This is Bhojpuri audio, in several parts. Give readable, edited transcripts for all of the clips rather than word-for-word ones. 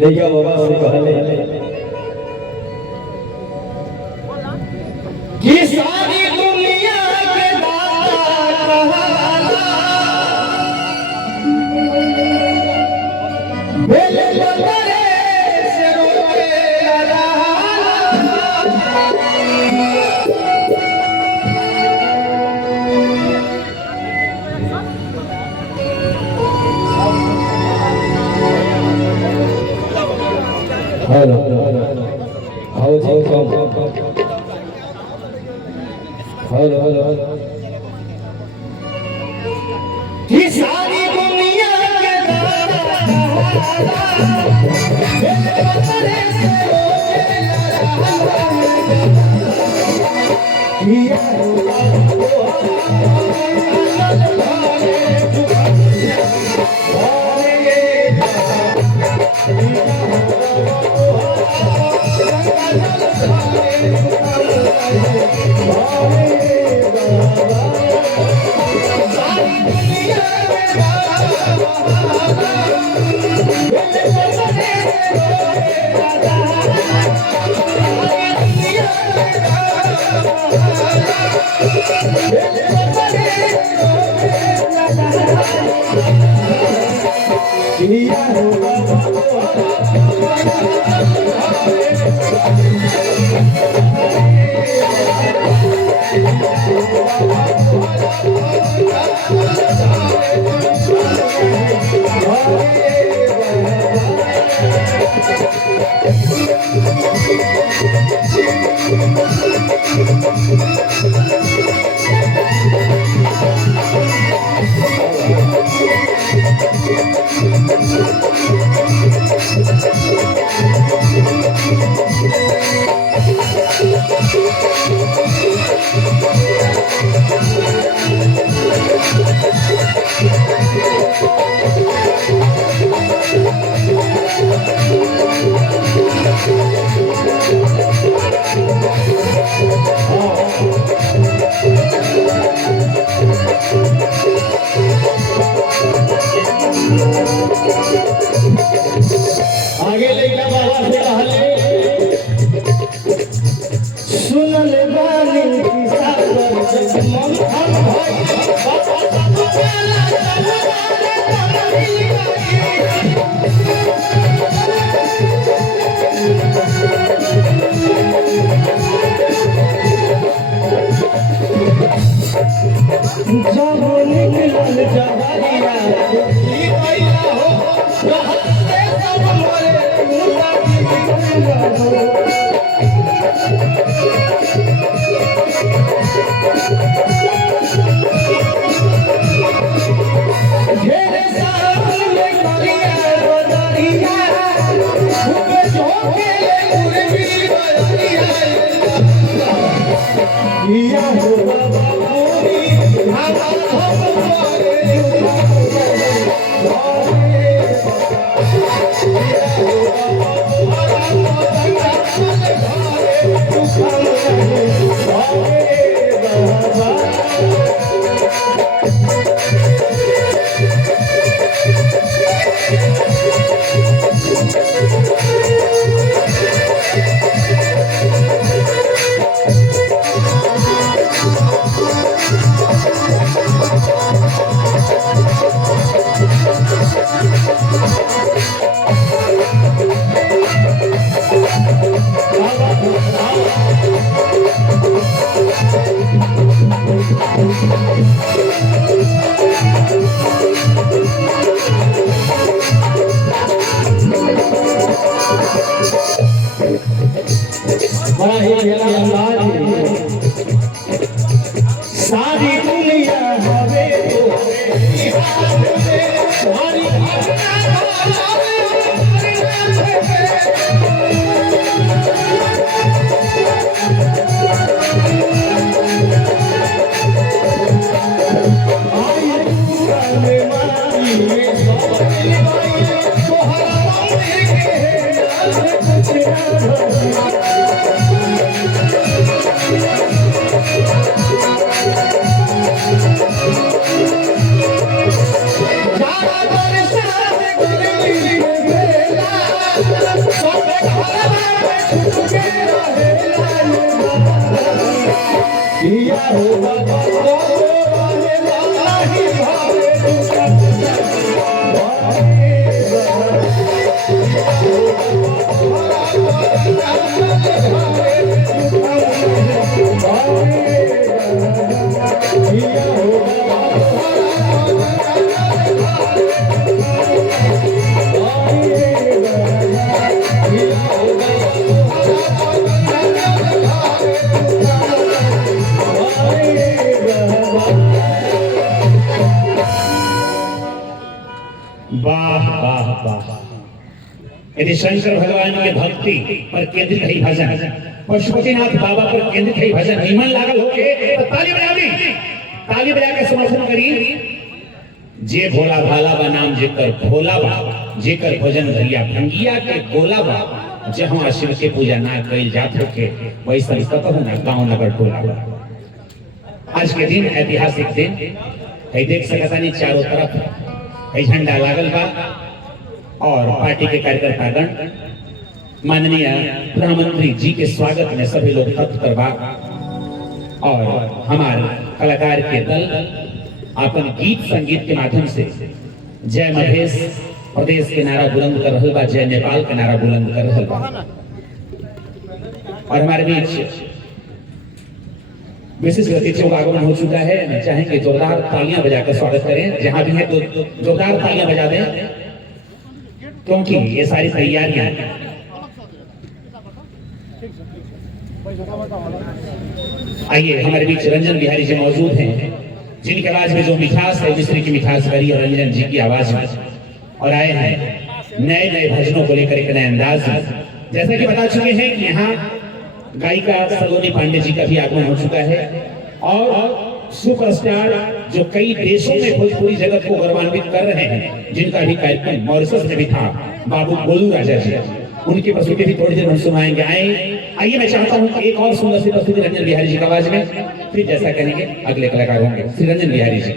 देखिए बाबा से कहले कि सारी दुनिया के दाता कहला बेले बंदरे से रोके हेलो आओ जी हेलो हेलो कि सारी दुनिया के यदि शंकर भगवान के भक्ति पर केंद्रित है भजन, पशुपतिनाथ बाबा पर केंद्रित है भजन, ईमान लागल होके तो ताली बजा के समर्थन करी। जे भोला भाला बा नाम जेकर भोला बा, जेकर भजन धरिया भंगिया के गोला बा, जहाँ शिव के पूजा ना कइल जात होके वैसा कतहु ना गांव नगर टोला बा। आज के दिन ऐतिहासिक दिन है, देख सकता नहीं चारों तरफ है झंडा लागल बा और पार्टी के कार्यकर्तागण माननीय प्रधानमंत्री जी के स्वागत में सभी लोग तत्पर बा और हमारे कलाकार के दल अपन गीत संगीत के माध्यम से जय मधेश प्रदेश के नारा बुलंद कर रहल बा, जय नेपाल के नारा बुलंद कर रहल बा। और हमारे बीच विशेष अतिथियों का आगमन हो चुका है। मैं चाहेंगे जोरदार तालियां बजाकर स्वागत करें, जहां भी है तो जोरदार तालियां बजा दें, क्योंकि ये सारी तैयारियां आइए हमारे बीच रंजन बिहारी जी मौजूद हैं, जिनकी आवाज में जो मिठास है, मिश्री की मिठास भरी है रंजन जी की आवाज में, और आए हैं नए नए भजनों को लेकर एक नए अंदाज में। जैसा कि बता चुके हैं कि यहाँ गायिका सलोनी पांडे जी का भी आगमन हो चुका है और सुपरस्टार जो कई देशों में भोजपुरी जगत को गौरवान्वित कर रहे हैं, जिनका भी कार्यक्रम मॉरिशस में भी था, बाबू गोलू राजा जी, उनकी प्रस्तुति भी थोड़ी देर में सुनाएंगे। आइए मैं चाहता हूँ कि एक और सुंदर सी प्रस्तुति रंजन बिहारी जी की आवाज में, फिर जैसा कहेंगे अगले कलाकार होंगे श्री रंजन बिहारी जी।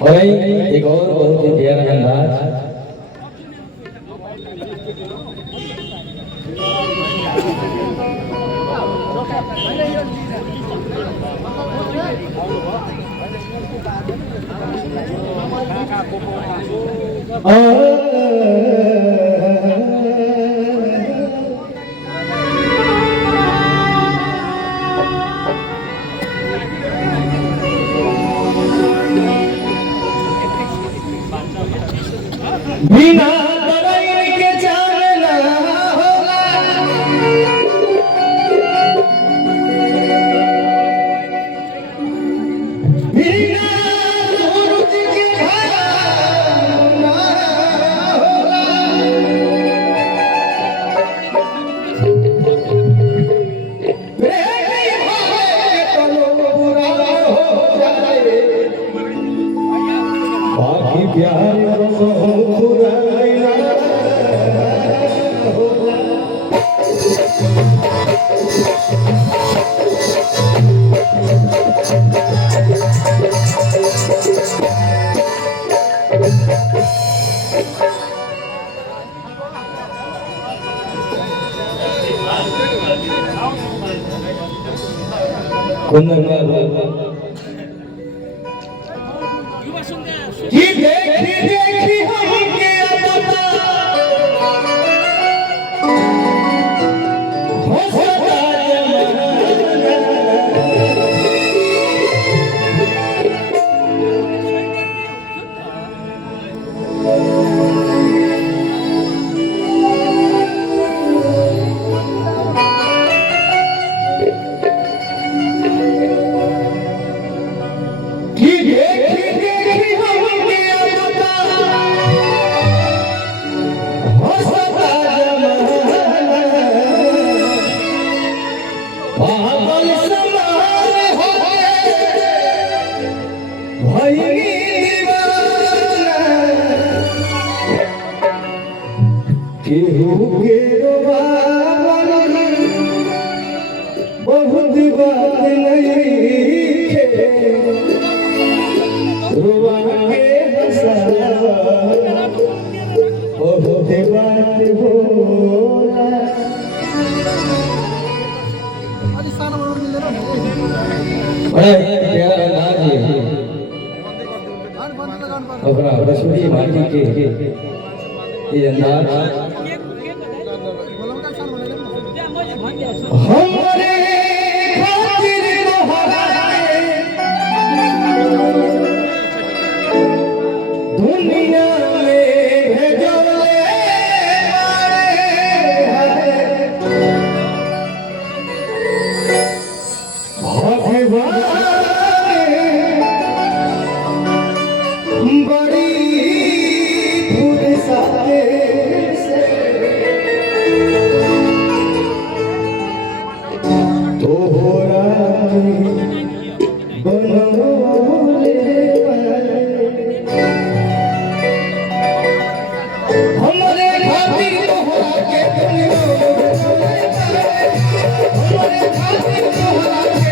और एक और बहुत ही प्यारा अंदाज, बिना दवाई के जाना होगा, बिना सूरज के ढलना होगा, प्रेमी भावे तनो बुरा हो जाए, बाकी प्यार देखी हमके अपना हो सदा देखी हमके अपना केहू के रोबावल बहुत बात नहीं है, रोवा के हंसावा बहुत बात बोला। बड़ा प्यारा अंदाज है अपना बसुरी माटी के ये अंदाज। हमरे खातिर तोहरा दुनिया में भेजले भगवान बड़ी फुर्सत से तोहरा बनौले हमरे खातिर तोहरा के दुनिया में बनौले हमरे खातिर तोहरा के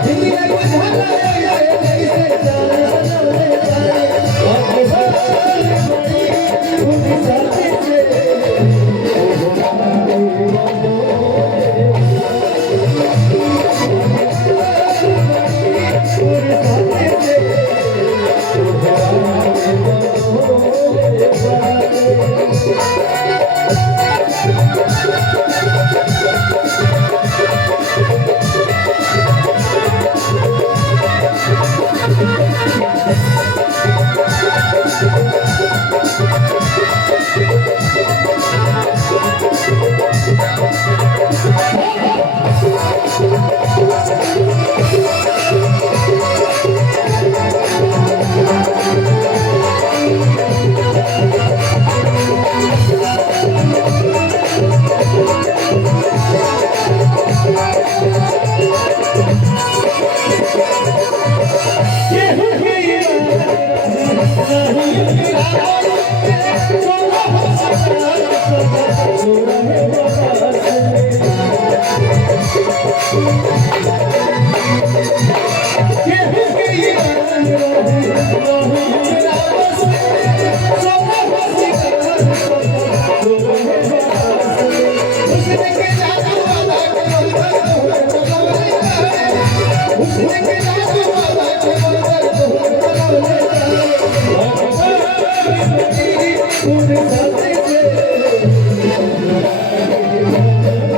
दुनिया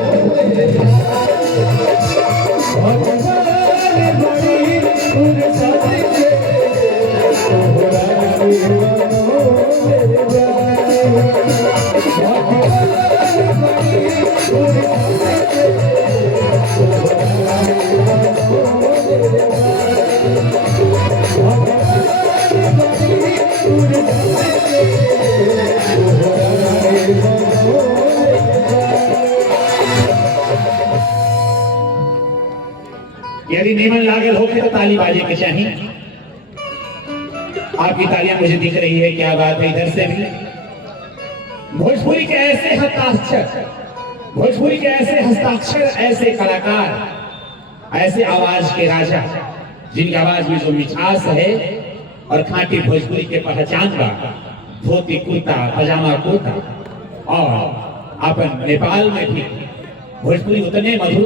में यदि निमन लागल हो तो ताली बाजे के चाहिए। आपकी तालियां मुझे दिख रही है, क्या बात है। इधर से भी भोजपुरी के ऐसे हस्ताक्षर, भोजपुरी के ऐसे हस्ताक्षर, ऐसे कलाकार, ऐसे आवाज के राजा, जिनकी आवाज में जो मिठास है और खाटी भोजपुरी के पहचान का धोती कुर्ता पजामा कुर्ता। और अपन नेपाल में भी भोजपुरी उतने मधुर